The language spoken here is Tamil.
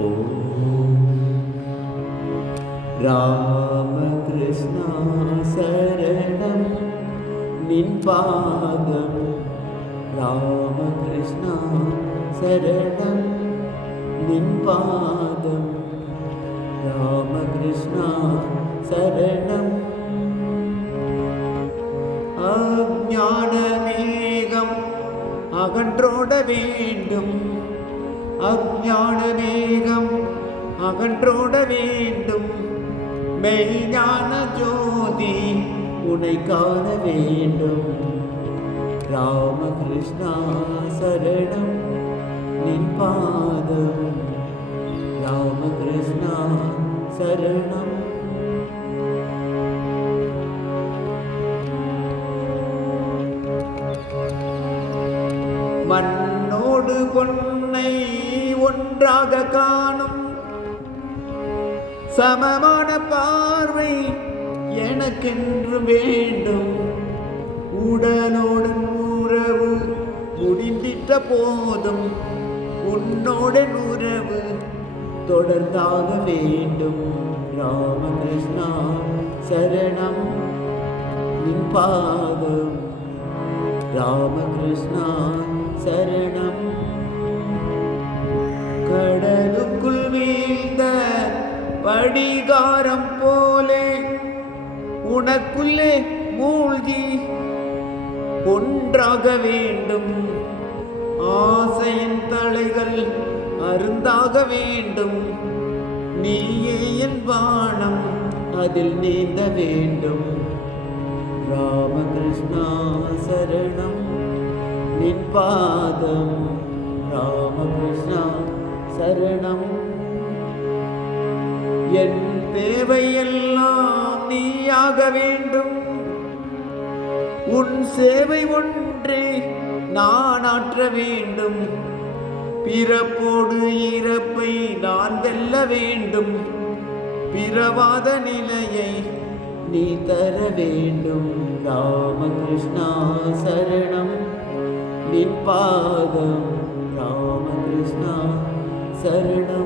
ஓம் ராமகிருஷ்ணா சரணம் நின் பாதம். ராமகிருஷ்ணா சரணம் நின் பாதம். ராமகிருஷ்ணா சரணம். அஞ்ஞான மேகம் அகன்றோட வேண்டும். அஞ்ஞான மேகம் அகன்றோட வேண்டும். மெய்ஞான ஜோதி உனை காண வேண்டும். ராமகிருஷ்ணா சரணம் நின் பாதம். ராமகிருஷ்ணா சரணம். மண்ணோடு பொன்னை ஒன்றாக காணும் சமமான பார்வை எனக்கென்று வேண்டும். உடனோடு உறவு முடிந்திட்ட போதும் உன்னோட உறவு தொடர்ந்தாக வேண்டும். ராமகிருஷ்ணா சரணம் நின் பாதம். ராமகிருஷ்ணா சரணம். கடலுக்குள் வீழ்ந்த படிகாரம் போலே உனக்குள்ளே மூழ்கி ஒன்றாக வேண்டும். ஆசையின் தலைகள் அருந்தாக வேண்டும். நீயே என் வானம் அதில் நீந்த வேண்டும். ராமகிருஷ்ணா சரணம் நின் பாதம். ராமகிருஷ்ணா சரணம். என் தேவையெல்லாம் நீயாக வேண்டும். உன் சேவை ஒன்றே நான் ஆற்ற வேண்டும். பிறப்போடு இறப்பை நான் வெல்ல வேண்டும். பிறவாத நிலையை நீ தர வேண்டும். ராமகிருஷ்ணா சரணம் நின் பாதம். ராமகிருஷ்ணா சரணம்.